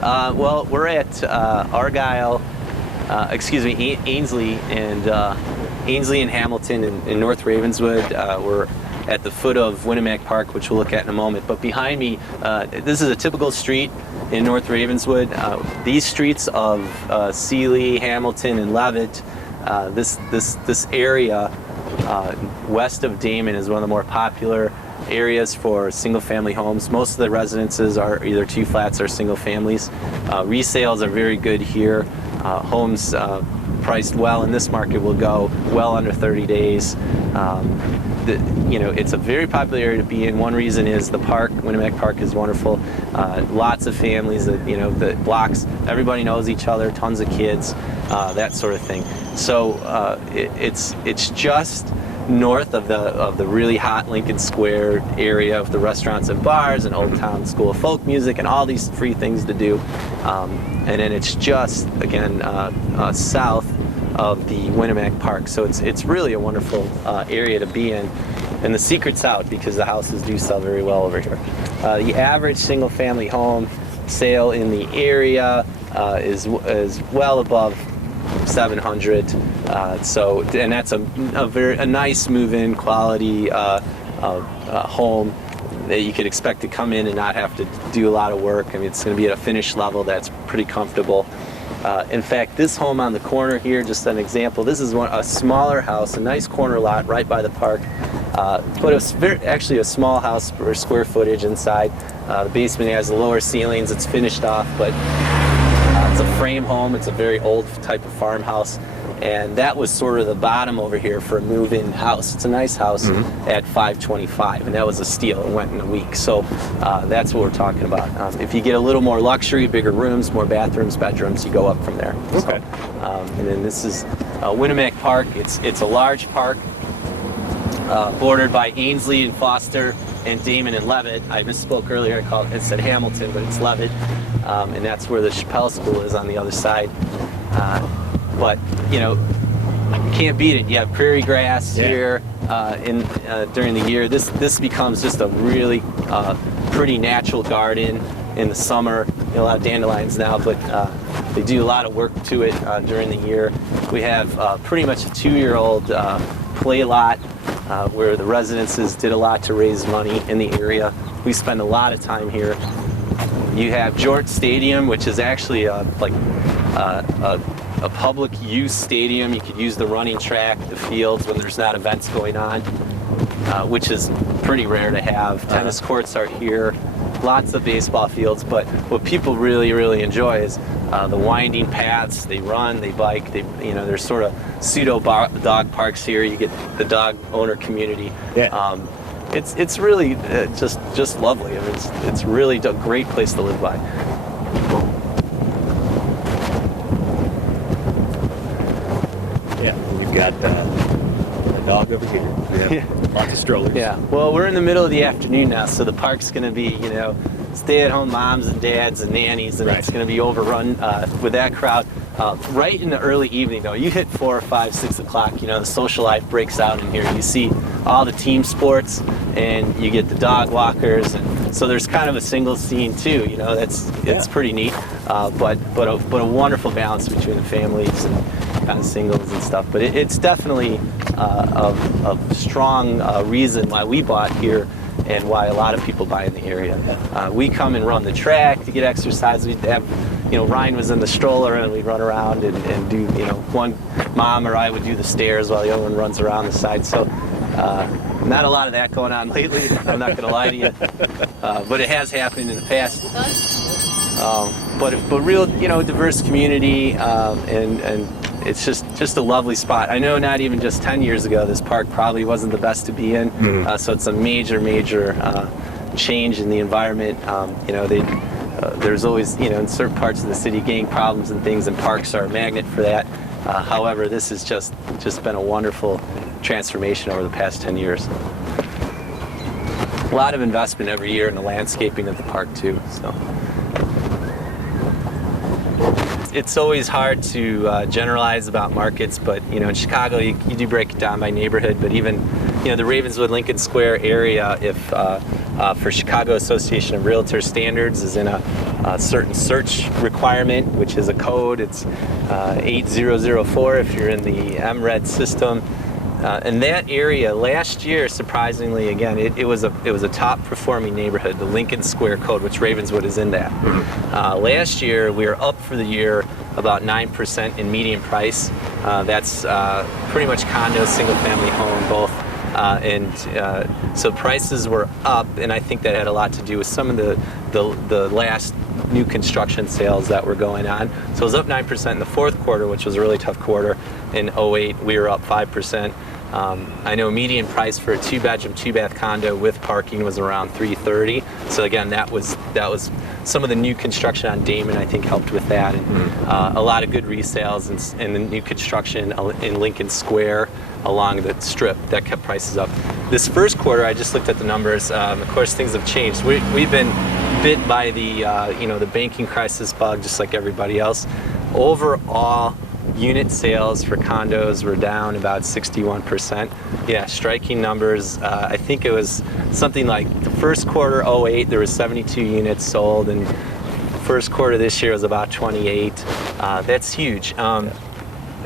Well, we're at Argyle, Ainsley and Hamilton in North Ravenswood. We're at the foot of Winnemac Park, which we'll look at in a moment. But behind me, this is a typical street in North Ravenswood. These streets of Sealy, Hamilton, and Leavitt, this area west of Damen is one of the more popular areas for single-family homes. Most of the residences are either two flats or single families. Resales are very good here. Homes priced well in this market will go well under 30 days. It's a very popular area to be in. One reason is the park. Winnemac Park is wonderful. Lots of families. The blocks. Everybody knows each other. Tons of kids. That sort of thing. So it's just north of the really hot Lincoln Square area of the restaurants and bars and Old Town School of Folk Music and all these free things to do. And then it's just, again, south of the Winnemac Park. So it's really a wonderful area to be in. And the secret's out because the houses do sell very well over here. The average single family home sale in the area is well above 700. And that's a nice move-in quality home that you could expect to come in and not have to do a lot of work. I mean, it's going to be at a finished level that's pretty comfortable. In fact, this home on the corner here, just an example, this is a smaller house, a nice corner lot right by the park. But it's actually a small house for square footage inside. The basement has the lower ceilings. It's finished off, but it's a frame home. It's a very old type of farmhouse. And that was sort of the bottom over here for a move-in house. It's a nice house at $525, and that was a steal. It went in a week. So that's what we're talking about. If you get a little more luxury, bigger rooms, more bathrooms, bedrooms, you go up from there. Okay. So, and then this is Winnemac Park. It's a large park bordered by Ainsley and Foster and Damen and Leavitt. I misspoke earlier. It said Hamilton, but it's Leavitt. And that's where the Chappelle School is on the other side. But you can't beat it. You have prairie grass here during the year. This becomes just a really pretty natural garden in the summer. A lot of dandelions now, but they do a lot of work to it during the year. We have pretty much a 2-year-old play lot where the residences did a lot to raise money in the area. We spend a lot of time here. You have Jort Stadium, which is actually a public use stadium. You could use the running track, the fields when there's not events going on, which is pretty rare to have. Tennis courts are here, lots of baseball fields, but what people really, really enjoy is the winding paths. They run, they bike, there's sort of pseudo dog parks here. You get the dog owner community. It's really just lovely. I mean, it's really a great place to live by. Yeah, we've got a dog over here. Lots of strollers. Yeah. Well, we're in the middle of the afternoon now, so the park's going to be, stay-at-home moms and dads and nannies, and it's going to be overrun with that crowd. Right in the early evening, though, you hit 4 or 5, 6 o'clock, the social life breaks out in here. You see all the team sports, and you get the dog walkers, and so there's kind of a single scene too. It's pretty neat, but a wonderful balance between the families and kind of singles and stuff. But it's definitely a strong reason why we bought here and why a lot of people buy in the area. We come and run the track to get exercise. We'd have, Ryan was in the stroller and we'd run around and do, one mom or I would do the stairs while the other one runs around the side. So not a lot of that going on lately, I'm not going to lie to you. But it has happened in the past. But real, diverse community, and it's just a lovely spot. I know not even just 10 years ago, this park probably wasn't the best to be in. So it's a major change in the environment. There's always, in certain parts of the city, gang problems and things, and parks are a magnet for that. However, this has just been a wonderful transformation over the past 10 years. A lot of investment every year in the landscaping of the park too. So it's always hard to generalize about markets, but in Chicago you do break it down by neighborhood. But even the Ravenswood Lincoln Square area, if for Chicago Association of Realtor standards, is in a certain search requirement, which is a code. It's 8004 if you're in the MRED system. And that area last year, surprisingly, again, it was a top performing neighborhood, the Lincoln Square code, which Ravenswood is in that. Last year we were up for the year about 9% in median price. That's pretty much condo, single family home, both. So prices were up, and I think that had a lot to do with some of the last new construction sales that were going on. So it was up 9% in the fourth quarter, which was a really tough quarter. In 08, we were up 5%. I know median price for a 2-bedroom, 2-bath condo with parking was around $330. So again, that was some of the new construction on Damen, I think, helped with that, and a lot of good resales and the new construction in Lincoln Square along the strip that kept prices up. This first quarter, I just looked at the numbers. Of course, things have changed. We've been bit by the the banking crisis bug, just like everybody else. Overall, unit sales for condos were down about 61%. Yeah, striking numbers. I think it was something like the first quarter 08, there was 72 units sold, and first quarter this year was about 28. That's huge.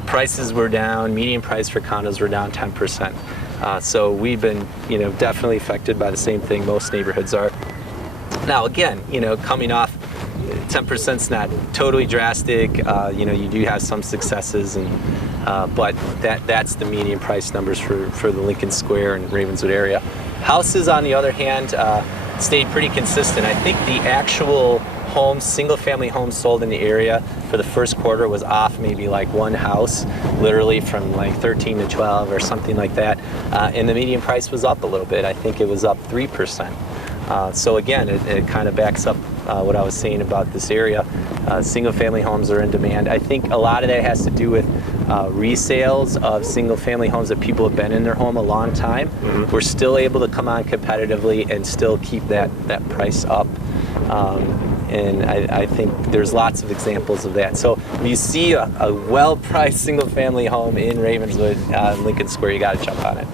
Prices were down. Median price for condos were down 10%. So we've been, definitely affected by the same thing most neighborhoods are. Now again, coming off 10% is not totally drastic. You do have some successes, but that's the median price numbers for the Lincoln Square and Ravenswood area. Houses, on the other hand, stayed pretty consistent. I think the actual homes, single-family homes sold in the area for the first quarter was off maybe like one house, literally from like 13 to 12 or something like that. And the median price was up a little bit. I think it was up 3%. So again, it kind of backs up what I was saying about this area. Single-family homes are in demand. I think a lot of that has to do with resales of single-family homes that people have been in their home a long time. We're still able to come on competitively and still keep that price up. And I think there's lots of examples of that. So when you see a well-priced single-family home in Ravenswood, Lincoln Square, you got to jump on it.